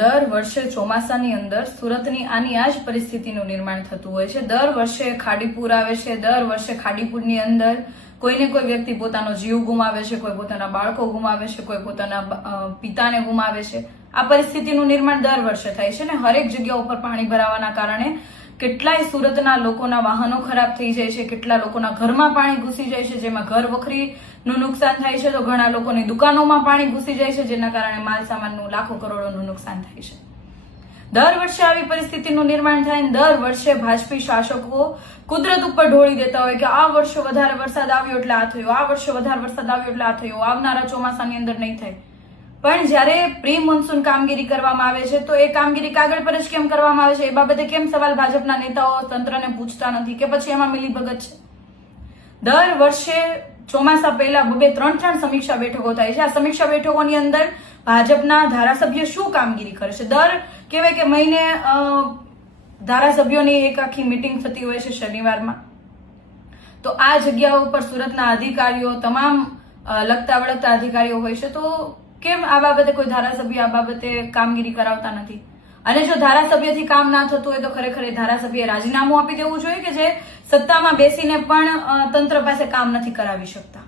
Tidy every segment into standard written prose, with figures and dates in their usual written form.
દર વર્ષે ચોમાસાની અંદર સુરતની આની આ જ પરિસ્થિતિનું નિર્માણ થતું હોય છે। દર વર્ષે ખાડીપુર આવે છે। દર વર્ષે ખાડીપુરની અંદર કોઈને કોઈ વ્યક્તિ પોતાનો જીવ ગુમાવે છે, કોઈ પોતાના બાળકો ગુમાવે છે, કોઈ પોતાના પિતાને ગુમાવે છે। આ પરિસ્થિતિનું નિર્માણ દર વર્ષે થાય છે ને હરેક જગ્યા ઉપર પાણી ભરાવાના કારણે કેટલાય સુરતના લોકોના વાહનો ખરાબ થઈ જાય છે, કેટલા લોકોના ઘરમાં પાણી ઘૂસી જાય છે, જેમાં ઘર વખરીનું નુકસાન થાય છે, તો ઘણા લોકોની દુકાનોમાં પાણી ઘૂસી જાય છે, જેના કારણે માલ સામાનનું લાખો કરોડોનું નુકસાન થાય છે। દર વર્ષે આવી પરિસ્થિતિનું નિર્માણ થાય ને દર વર્ષે ભાજપી શાસકો કુદરત ઉપર ઢોળી દેતા હોય કે આ વર્ષે વધારે વરસાદ આવ્યો એટલે આ થયો, આ વર્ષે વધારે વરસાદ આવ્યો એટલે આ થયો, આવનારા ચોમાસાની અંદર નહીં થાય। પણ જ્યારે પ્રી મોન્સૂન કામગીરી કરવામાં આવે છે તો એ કામગીરી કાગળ પર જ કેમ કરવામાં આવે છે એ બાબતે કેમ સવાલ ભાજપના નેતાઓ તંત્રને પૂછતા નથી કે પછી એમાં મિલીભગત છે? દર વર્ષે ચોમાસા પહેલા 2-3 સમીક્ષા બેઠકો થાય છે। આ સમીક્ષા બેઠકોની અંદર ભાજપના ધારાસભ્ય શું કામગીરી કરે છે? દર કહેવાય કે મહિને ધારાસભ્યોની એક આખી મીટિંગ થતી હોય છે શનિવારમાં। તો આ જગ્યાઓ ઉપર સુરતના અધિકારીઓ તમામ લગતા વળગતા અધિકારીઓ હોય છે, તો કેમ આ બાબતે કોઈ ધારાસભ્ય આ બાબતે કામગીરી કરાવતા નથી? અને જો ધારાસભ્યથી કામ ના થતું હોય તો ખરેખર એ ધારાસભ્યએ રાજીનામું આપી દેવું જોઈએ કે જે સત્તામાં બેસીને પણ તંત્ર પાસે કામ નથી કરાવી શકતા।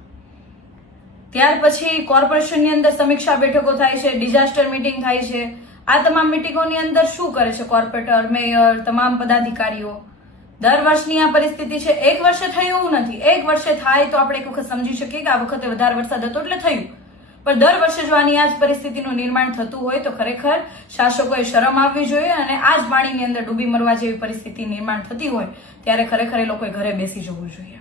ત્યાર પછી કોર્પોરેશનની અંદર સમીક્ષા બેઠકો થાય છે, ડિઝાસ્ટર મીટિંગ થાય છે। આ તમામ મીટિંગોની અંદર શું કરે છે કોર્પોરેટર, મેયર, તમામ પદાધિકારીઓ? દર વર્ષની આ પરિસ્થિતિ છે। એક વર્ષે થયું એવું નથી, એક વર્ષે થાય તો આપણે એક વખત સમજી શકીએ કે આ વખતે વધારે વરસાદ હતો એટલે થયું, પણ દર વર્ષે જો આની આ જ પરિસ્થિતિનું નિર્માણ થતું હોય તો ખરેખર શાસકોએ શરમ આવવી જોઈએ અને આ જ પાણીની અંદર ડૂબી મરવા જેવી પરિસ્થિતિ નિર્માણ થતી હોય ત્યારે ખરેખર એ લોકોએ ઘરે બેસી જવું જોઈએ।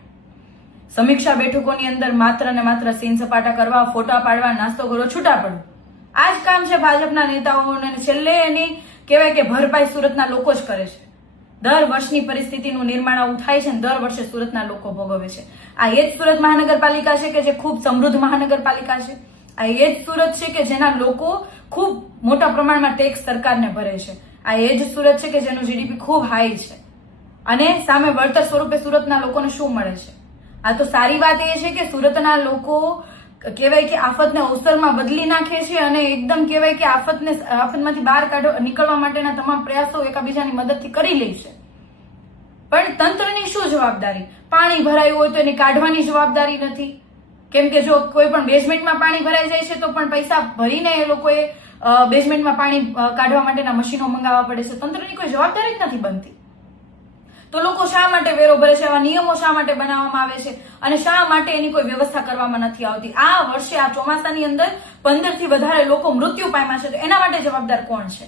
સમીક્ષા બેઠકોની અંદર માત્ર ને માત્ર સીન સપાટા કરવા, ફોટા પાડવા, નાસ્તો કરો, છૂટા પડો, આ જ કામ છે ભાજપના નેતાઓને। છેલ્લે એની કહેવાય કે ભરપાઈ સુરતના લોકો જ કરે છે। દર વર્ષની પરિસ્થિતિનું નિર્માણ આવું થાય છે ને દર વર્ષે સુરતના લોકો ભોગવે છે। આ એ જ સુરત મહાનગરપાલિકા છે કે જે ખૂબ સમૃદ્ધ મહાનગરપાલિકા છે। આ એ જ સુરત છે કે જેના લોકો ખૂબ મોટા પ્રમાણમાં ટેક્સ સરકારને ભરે છે। આ એ જ સુરત છે કે જેનું જીડીપી ખૂબ હાઈ છે અને સામે વળતર સ્વરૂપે સુરતના લોકોને શું મળે છે? આ તો સારી વાત એ છે કે સુરતના લોકો કહેવાય કે આફતને અવસરમાં બદલી નાખે છે અને એકદમ કહેવાય કે આફતમાંથી બહાર નીકળવા માટેના તમામ પ્રયાસો એકાબીજાની મદદથી કરી લે છે। પણ તંત્રની શું જવાબદારી? પાણી ભરાયું હોય તો એને કાઢવાની જવાબદારી નથી, કેમ કે જો કોઈ પણ બેઝમેન્ટમાં પાણી ભરાઈ જાય છે તો પણ પૈસા ભરીને એ લોકોએ બેઝમેન્ટમાં પાણી કાઢવા માટેના મશીનો મંગાવવા પડે છે। તંત્રની કોઈ જવાબદારી જ નથી બનતી, તો લોકો શા માટે વેરો ભરે છે? આવા નિયમો શા માટે બનાવવામાં આવે છે અને શા માટે એની કોઈ વ્યવસ્થા કરવામાં નથી આવતી? આ વર્ષે આ ચોમાસાની અંદર 15 થી વધારે લોકો મૃત્યુ પામ્યા છે, તો એના માટે જવાબદાર કોણ છે?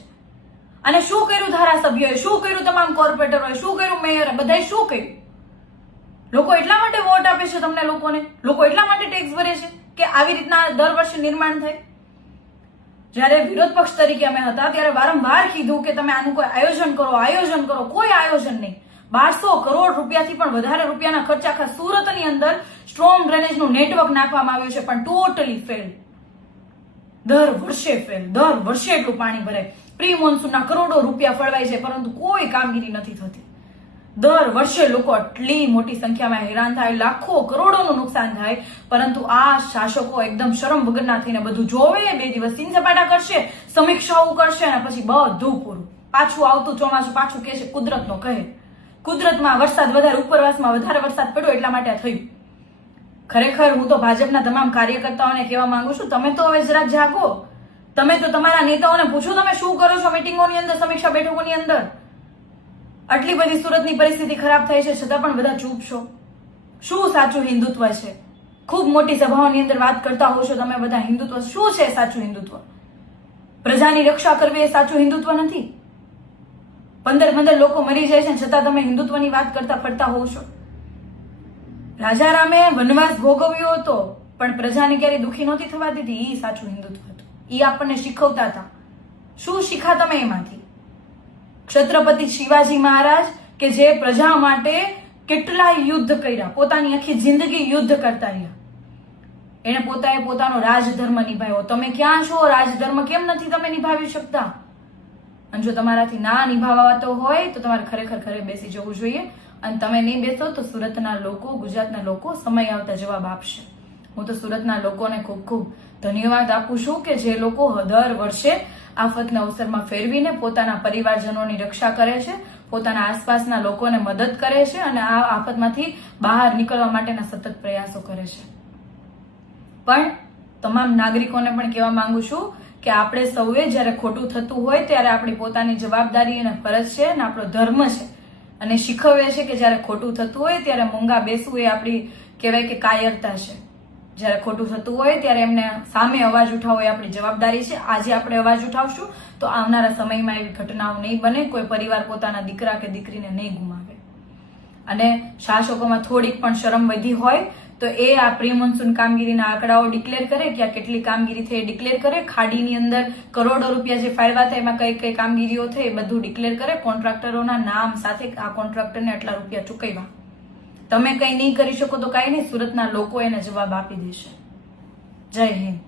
અને શું કર્યું ધારાસભ્યોએ, શું કર્યું તમામ કોર્પોરેટરોએ, શું કર્યું મેયરે, બધાએ શું કર્યું? લોકો એટલા માટે વોટ આપે છે તમને, લોકો એટલા માટે ટેક્સ ભરે છે કે આવી રીતના દર વર્ષે નિર્માણ થાય? જયારે વિરોધ પક્ષ તરીકે અમે હતા ત્યારે વારંવાર કીધું કે તમે આનું કોઈ આયોજન કરો, કોઈ આયોજન નહીં। 1200 કરોડ રૂપિયાથી પણ વધારે રૂપિયાના ખર્ચ આખા સુરતની અંદર સ્ટ્રોંગ ડ્રેનેજનું નેટવર્ક નાખવામાં આવ્યું છે, પણ ટોટલી ફેલ। દર વર્ષે એટલું પાણી ભરાય, પ્રી મોન્સૂનના કરોડો રૂપિયા ફળવાય છે, પરંતુ કોઈ કામગીરી નથી થતી। દર વર્ષે લોકો આટલી મોટી સંખ્યામાં હેરાન થાય, લાખો કરોડોનું નુકસાન થાય, પરંતુ આ શાસકો એકદમ શરમ વગરના થઈને બધું જોવે, 2 દિવસ સીન સપાટા કરશે, સમીક્ષાઓ કરશે અને પછી બધું પૂરું। પાછું આવતું ચોમાસું પાછું કહે છે કુદરતનો કહે, કુદરતમાં વરસાદ વધારે, ઉપરવાસમાં વધારે વરસાદ પડ્યો એટલા માટે આ થયું। ખરેખર હું તો ભાજપના તમામ કાર્યકર્તાઓને કહેવા માંગુ છું, તમે તો હવે જરાક જાગો, તમે તો તમારા નેતાઓને પૂછો તમે શું કરો છો મીટિંગોની અંદર, સમીક્ષા બેઠકોની અંદર? આટલી બધી સુરતની પરિસ્થિતિ ખરાબ થાય છે છતાં પણ બધા ચૂપ છો। શું સાચું હિન્દુત્વ છે? ખૂબ મોટી સભાઓની અંદર વાત કરતા હો છો તમે બધા, હિન્દુત્વ શું છે? સાચું હિન્દુત્વ પ્રજાની રક્ષા કરવી એ સાચું હિન્દુત્વ નથી। 15 લોકો મરી જાય છે છતાં તમે હિન્દુત્વની વાત કરતા ફરતા હોવ છો। રાજારામે વનવાસ ભોગવ્યો હતો પણ પ્રજાને ક્યારેય દુઃખી નહોતી થવા દીધી, એ સાચું હિન્દુત્વ હતું, એ આપણને શીખવતા હતા। શું શીખા તમે એમાંથી? છત્રપતિ શિવાજી મહારાજ કે જે પ્રજા માટે કેટલાય યુદ્ધ કર્યા, પોતાની આખી જિંદગી યુદ્ધ કરતા રહ્યા, એને પોતાનો રાજધર્મ નિભાવ્યો। તમે ક્યાં છો? રાજધર્મ કેમ નથી તમે નિભાવી શકતા? અને જો તમારાથી ના નિભાવાતો હોય તો તમારે ખરેખર ઘરે બેસી જવું જોઈએ, અને તમે નહીં બેસો તો સુરતના લોકો, ગુજરાતના લોકો સમય આવતા જવાબ આપશે। હું તો સુરતના લોકોને ખૂબ ખૂબ ધન્યવાદ આપું છું કે જે લોકો દર વર્ષે આફતના અવસરમાં ફેરવીને પોતાના પરિવારજનોની રક્ષા કરે છે, પોતાના આસપાસના લોકોને મદદ કરે છે અને આ આફતમાંથી બહાર નીકળવા માટેના સતત પ્રયાસો કરે છે. પણ તમામ નાગરિકોને પણ કહેવા માંગુ છું કે આપણે સૌએ જ્યારે ખોટું થતું હોય ત્યારે આપણી પોતાની જવાબદારી અને ફરજ છે અને આપણો ધર્મ છે અને શીખવે છે કે જ્યારે ખોટું થતું હોય ત્યારે મૂંગા બેસવું એ આપણી કહેવાય કે કાયરતા છે. જ્યારે ખોટું થતું હોય ત્યારે એમને સામે અવાજ ઉઠાવવો એ આપણી જવાબદારી છે. આજે આપણે અવાજ ઉઠાવશું તો આવનારા સમયમાં એવી ઘટનાઓ નહીં બને, કોઈ પરિવાર પોતાના દીકરા કે દીકરીને નહીં ગુમાવે. અને શાસકોમાં થોડીક પણ શરમ વધી હોય તો એ આ પ્રી મોન્સૂન કામગીરીના આંકડાઓ ડિક્લેર કરે કે આ કેટલી કામગીરી થઈ ડિક્લેર કરે, ખાડીની અંદર કરોડો રૂપિયા જે ફાળવા થાય એમાં કઈ કઈ કામગીરીઓ થઈ એ બધું ડિક્લેર કરે, કોન્ટ્રાક્ટરોના નામ સાથે આ કોન્ટ્રાક્ટરને આટલા રૂપિયા ચૂકવ્યા. તમે કઈ નહીં કરી શકો તો કઈ નહીં, સુરતના લોકો એને જવાબ આપી દેશે. જય હિન્દ.